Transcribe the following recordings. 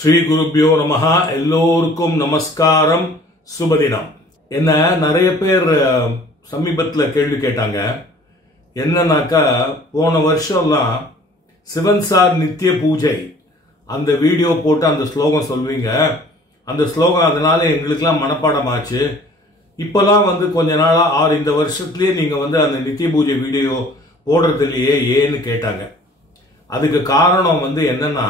ஸ்ரீ குருப்யோ நமஹ. எல்லோருக்கும் நமஸ்காரம், சுபதினம். என்ன நிறைய பேர் சமீபத்தில் கேள்வி கேட்டாங்க. என்னன்னாக்கா, போன வருஷம்லாம் சிவன் சார் நித்திய பூஜை அந்த வீடியோ போட்டு அந்த ஸ்லோகம் சொல்வீங்க. அந்த ஸ்லோகம் அதனால எங்களுக்கெல்லாம் மனப்பாடமாச்சு. இப்பெல்லாம் கொஞ்ச நாளா இந்த வருஷத்துலயே நீங்க அந்த நித்திய பூஜை வீடியோ போடுறது இல்லையே ஏன்னு கேட்டாங்க. அதுக்கு காரணம் என்னன்னா,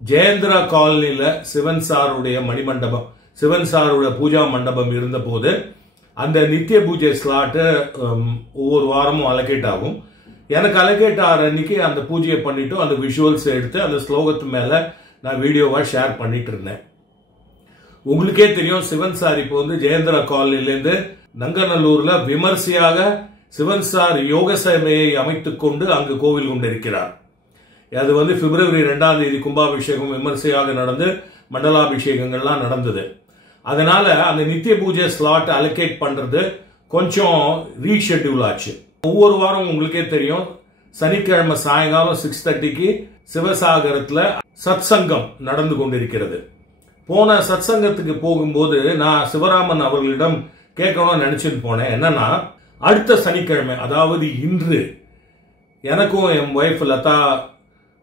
ஜெயந்திரா காலனில சிவன் சாருடைய மணிமண்டபம், சிவன் சாருடைய பூஜா மண்டபம் இருந்த போது அந்த நித்திய பூஜை ஸ்லாட்டு ஒவ்வொரு வாரமும் அலோகேட் ஆகும். எனக்கு அலோகேட் ஆகிற அன்னைக்கு அந்த பூஜையை பண்ணிட்டு அந்த விஷுவல்ஸ் எடுத்து அந்த ஸ்லோகத்து மேல நான் வீடியோவா ஷேர் பண்ணிட்டு இருந்தேன். உங்களுக்கே தெரியும், சிவன் சார் இப்போ ஜெயந்திரா காலனிலேருந்து நங்கநல்லூர்ல விமர்சையாக சிவன் சார் யோக சபையை அமைத்துக் கொண்டு அங்கு கோவில் கொண்டிருக்கிறார். அது பிப்ரவரி 2ஆம் தேதி கும்பாபிஷேகம் விமர்சையாக நடந்து மண்டலாபிஷேகங்கள்லாம் நடந்தது. அதனால அந்த நித்திய பூஜை ஸ்லாட் அலோகேட் பண்றது கொஞ்சம் ரீஷெட்யூல் ஆச்சு. ஒவ்வொரு வாரம் உங்களுக்கே தெரியும், சனிக்கிழமை சாயங்காலம் 6:30க்கு சிவசாகரத்துல சத்சங்கம் நடந்து கொண்டிருக்கிறது. போன சத்சங்கத்துக்கு போகும்போது நான் சிவராமன் அவர்களிடம் கேட்கணும்னு நினைச்சிட்டு போனேன். என்னன்னா, அடுத்த சனிக்கிழமை, அதாவது இன்று, எனக்கும் என் ஒய்ஃப் லதா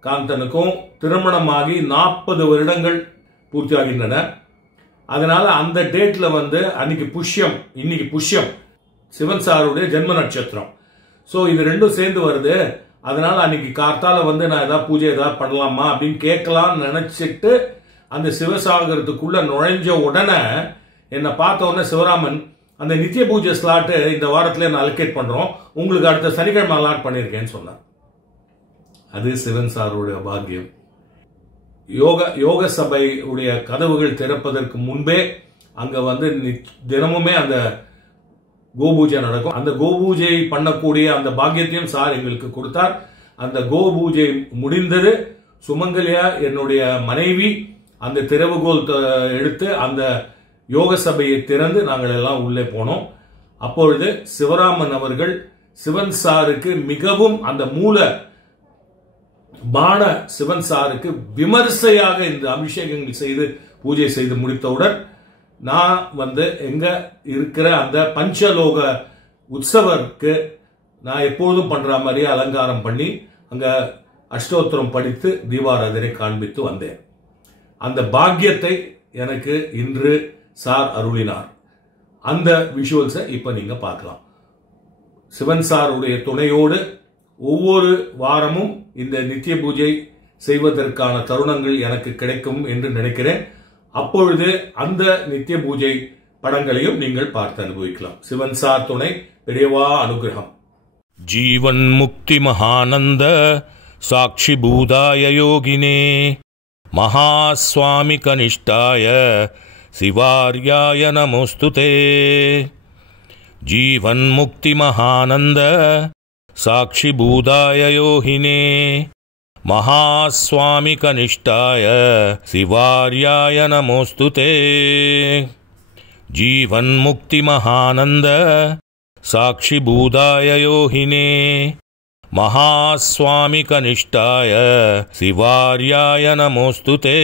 காந்தனுக்கும் திருமணமாகி 40 வருடங்கள் பூர்த்தியாகின்றன. அதனால அந்த டேட்ல அன்னைக்கு புஷ்யம், இன்னைக்கு புஷ்யம், சிவன் சாருடைய ஜென்ம நட்சத்திரம். சோ இது ரெண்டும் சேர்ந்து வருது. அதனால அன்னைக்கு கார்த்தால நான் ஏதாவது பூஜை ஏதாவது பண்ணலாமா அப்படின்னு கேட்கலாம்னு நினைச்சிட்டு அந்த சிவசாகரத்துக்குள்ள நுழைஞ்ச உடனே என்னை பார்த்த உடனே சிவராமன், அந்த நித்திய பூஜை ஸ்லாட்டு இந்த வாரத்துல நான் அலோகேட் பண்றோம், உங்களுக்கு அடுத்த சனிக்கிழமை அலாட் பண்ணிருக்கேன்னு சொன்னார். அது சிவன் சாருடைய பாக்கியம். யோக சபை உடைய கதவுகள் திறப்பதற்கு முன்பே அங்க தினமுமே அந்த கோபூஜை நடக்கும். அந்த கோபூஜை பண்ணக்கூடிய அந்த பாக்கியத்தையும் சார் எங்களுக்கு கொடுத்தார். அந்த கோபூஜை முடிந்தது. சுமங்கலியா என்னுடைய மனைவி அந்த திறவுகோல் எடுத்து அந்த யோக சபையை திறந்து நாங்கள் எல்லாம் உள்ளே போனோம். அப்பொழுது சிவராமன் அவர்கள் சிவன் சாருக்கு மிகவும் அந்த மூல பாண சிவன் சாருக்கு விமர்சையாக இந்த அபிஷேகங்கள் செய்து பூஜை செய்து முடித்தவுடன் நான் எங்க இருக்கிற அந்த பஞ்சலோக உற்சவருக்கு நான் எப்போதும் பண்ற மாதிரியே அலங்காரம் பண்ணி அங்க அஷ்டோத்திரம் படித்து தீபாராதனை காண்பித்து வந்தேன். அந்த பாக்கியத்தை எனக்கு இன்று சார் அருளினார். அந்த விஷுவல்ஸை இப்ப நீங்க பார்க்கலாம். சிவன் சாருடைய துணையோடு ஒவ்வொரு வாரமும் இந்த நித்திய பூஜை செய்வதற்கான தருணங்கள் எனக்கு கிடைக்கும் என்று நினைக்கிறேன். அப்பொழுது அந்த நித்திய பூஜை படங்களையும் நீங்கள் பார்த்து அனுபவிக்கலாம். சிவன் சார் துணை, பெரியவா அனுகிரகம். ஜீவன் முக்தி மகானந்த சாட்சி பூதாய யோகினே மகாஸ்வாமி கனிஷ்டாய சிவார்யாய நமோஸ்துதே. ஜீவன் முக்தி மகானந்த சாட்சி பூதாய யோகினே மகாஸ்வாமி கனிஷ்டாய சிவார்யாய நமோஸ்துதே. ஜீவன் முக்தி மகானந்த சாட்சி பூதாய யோகினே மகாஸ்வாமி கனிஷ்டாய சிவார்யாய நமோஸ்துதே.